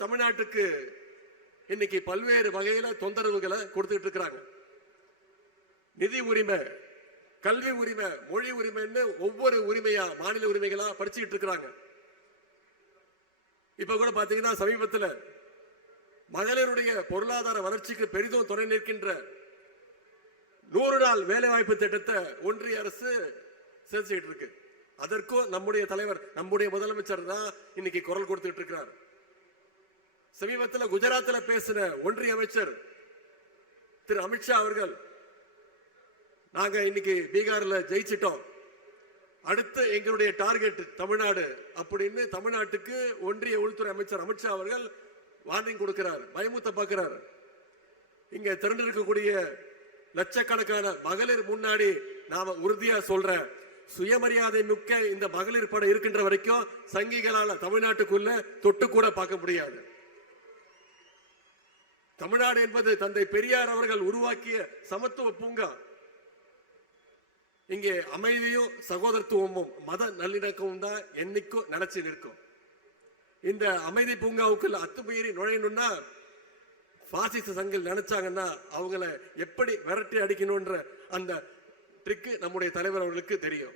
தமிழ்நாட்டுக்கு இன்னைக்கு பல்வேறு வகையில தொந்தரவுகளை கொடுத்துட்டு இருக்கிறாங்க. நிதி உரிமை, கல்வி உரிமை, மொழி உரிமைன்னு ஒவ்வொரு உரிமையா மாநில உரிமைகளா படிச்சுட்டு இருக்கிறாங்க. இப்ப கூட பாத்தீங்கன்னா சமீபத்தில் மகளிருடைய பொருளாதார வளர்ச்சிக்கு பெரிதும் துணை நிற்கின்ற 100 நாள் வேலைவாய்ப்பு திட்டத்தை ஒன்றிய அரசு செஞ்சுட்டு இருக்கு. அதற்கும் நம்முடைய தலைவர், நம்முடைய முதலமைச்சர் தான் இன்னைக்கு குரல் கொடுத்துட்டு இருக்கிறார். சமீபத்தில் குஜராத்தில் பேசின ஒன்றிய அமைச்சர் திரு அமித்ஷா அவர்கள், நாங்க இன்னைக்கு பீகார்ல ஜெயிச்சிட்டோம், அடுத்து எங்களுடைய டார்கெட் தமிழ்நாடு அப்படின்னு தமிழ்நாட்டுக்கு ஒன்றிய உள்துறை அமைச்சர் அமித்ஷா அவர்கள் வார்னிங் கொடுக்கிறார், பயமுத்த பார்க்கிறார். இங்க திரண்டிருக்கக்கூடிய லட்சக்கணக்கான மகளிர் முன்னாடி நாம உறுதியா சொல்ற, சுயமரியாதை மிக்க இந்த மகளிர் படை இருக்கின்ற வரைக்கும் சங்கிகளால தமிழ்நாட்டுக்குள்ள தொட்டு கூட பார்க்க முடியாது. தமிழ்நாடு என்பது தந்தை பெரியார் அவர்கள் உருவாக்கிய சமத்துவ பூங்கா. இங்கே அமைதியும் சகோதரத்துவமும் மத நல்லிணக்கமும் தான் என்னைக்கும் நினைச்சு நிற்கும். இந்த அமைதி பூங்காவுக்குள்ள அத்துமீறி நுழையணும்னா பாசிச சங்கில் நினைச்சாங்கன்னா அவங்கள எப்படி விரட்டி அடிக்கணும்ன்ற அந்த ட்ரிக்கு நம்முடைய தலைவர் அவர்களுக்கு தெரியும்.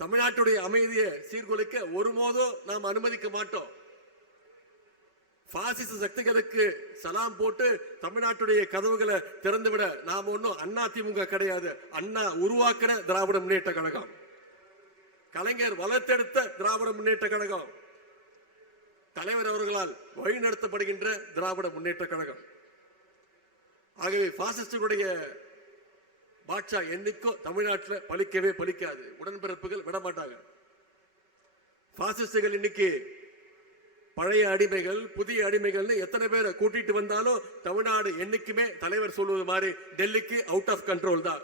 தமிழ்நாட்டுடைய அமைதியை சீர்குலைக்க ஒருபோதும் நாம் அனுமதிக்க மாட்டோம். பாசிச சக்திகளுக்கு சலாம் போட்டு தமிழ்நாட்டுடைய கதவுகளை திறந்துவிட நாம் ஒன்னும் அதிமுக கிடையாது. அண்ணா உருவாக்கின திராவிட முன்னேற்ற கழகம், கலைஞர் வளர்த்தெடுத்த திராவிட முன்னேற்ற கழகம், தலைவர் அவர்களால் வழிநடத்தப்படுகின்ற திராவிட முன்னேற்ற கழகம். ஆகவே பாசிஸ்டுடைய பாட்சா என்னைக்கும் தமிழ்நாட்டில் பலிக்கவே பலிக்காது. உடன்பிறப்புகள் விட மாட்டாங்க. பாசிஸ்டுகள் இன்னைக்கு பழைய அடிமைகள், புதிய அடிமைகள் எத்தனை பேரை கூட்டிட்டு வந்தாலும் தமிழ்நாடு என்னைக்குமே தலைவர் சொல்வது மாதிரி டெல்லிக்கு அவுட் ஆஃப் கண்ட்ரோல் தான்.